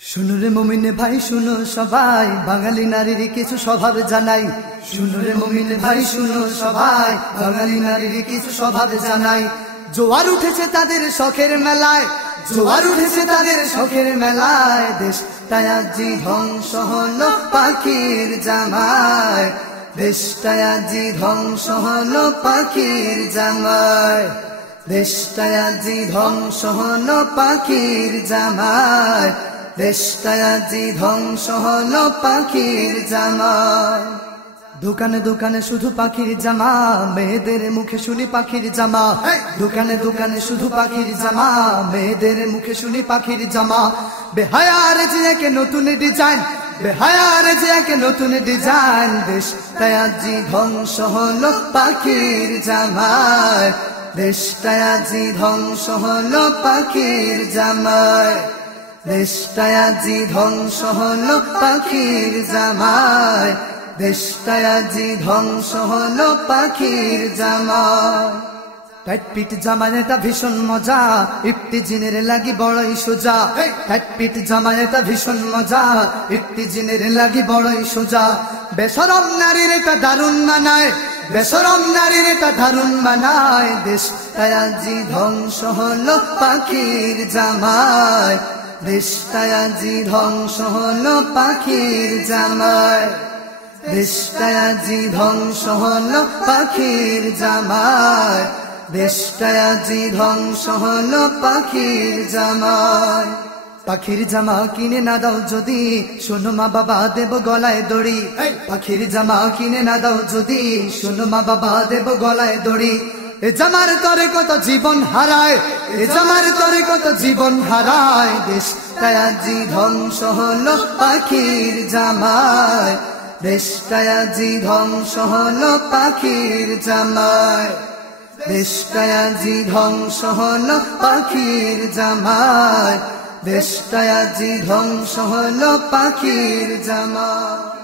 শুনো রে মুমিনে ভাই শুনো সবাই, বাঙালি নারীর কিছু স্বভাব জানাই। শুনো রে মুমিনে ভাই শুনো সবাই, বাঙালি নারীর কিছু স্বভাব জানাই। জোয়ার উঠেছে তাদের শখের মেলায়, জোয়ার উঠেছে তাদের শখের মেলায়। দেশটায় আজি ধ্বংস হলো পাখির জামায়, দেশটায় আজি ধ্বংস হলো পাখির জামায়, দেশটায় আজি ধ্বংস হলো পাখির জামায়, দেশটায় আজি ধ্বংস হলো পাখির জামায়। দোকানে দোকানে শুধু পাখির জামা, মেয়েদের মুখে শুনি পাখির জামা। দোকানে দোকানে শুধু পাখির জামা, মেয়েদের মুখে শুনি পাখির জামা। বেহায়ার যে একে নতুন ডিজাইন, বেহায়ার যে একে নতুন ডিজাইন। দেশটায় আজি ধ্বংস হলো পাখির জামায়, দেশটায় আজি ধ্বংস হলো পাখির জামায়, দেশটায় আজি ধ্বংস হলো পাখির জামায়, দেশটায় আজি ধ্বংস হলো পাখির জামায়। টাইট পিট জামায় এটা ভীষণ মজা, ইফতিজিনের লাগি বড়ই সোজা। টাইট পিট জামায় এটা ভীষণ মজা, ইফতিজিনের লাগি বড়ই সোজা। বেশরম নারীর এটা দারুণ মানায়, বেশরম নারীর এটা দারুণ মানায়। দেশটায় আজি ধ্বংস হলো পাখির জামায়, দেশটায় আজি ধ্বংস হলো পাখির জামায়, দেশটায় আজি ধ্বংস হলো পাখির জামায়, দেশটায় আজি ধ্বংস হলো পাখির জামায়। পাখির জামা কিনে না দাও যদি, শোনো মা বাবা দেব গলায় দড়ি। পাখির জামা কিনে না দাও যদি, শোনো মা বাবা দেব গলায় দড়ি। এ জামার তরে কত জীবন হারায়, এ জামার তরে কত জীবন হারায়। দেশটায় আজি ধ্বংস হলো পাখির জামায়, দেশটায় আজি ধ্বংস হলো পাখির জামায়, দেশটায় আজি ধ্বংস হলো পাখির জামায়, দেশটায় আজি ধ্বংস হলো পাখির জামায়।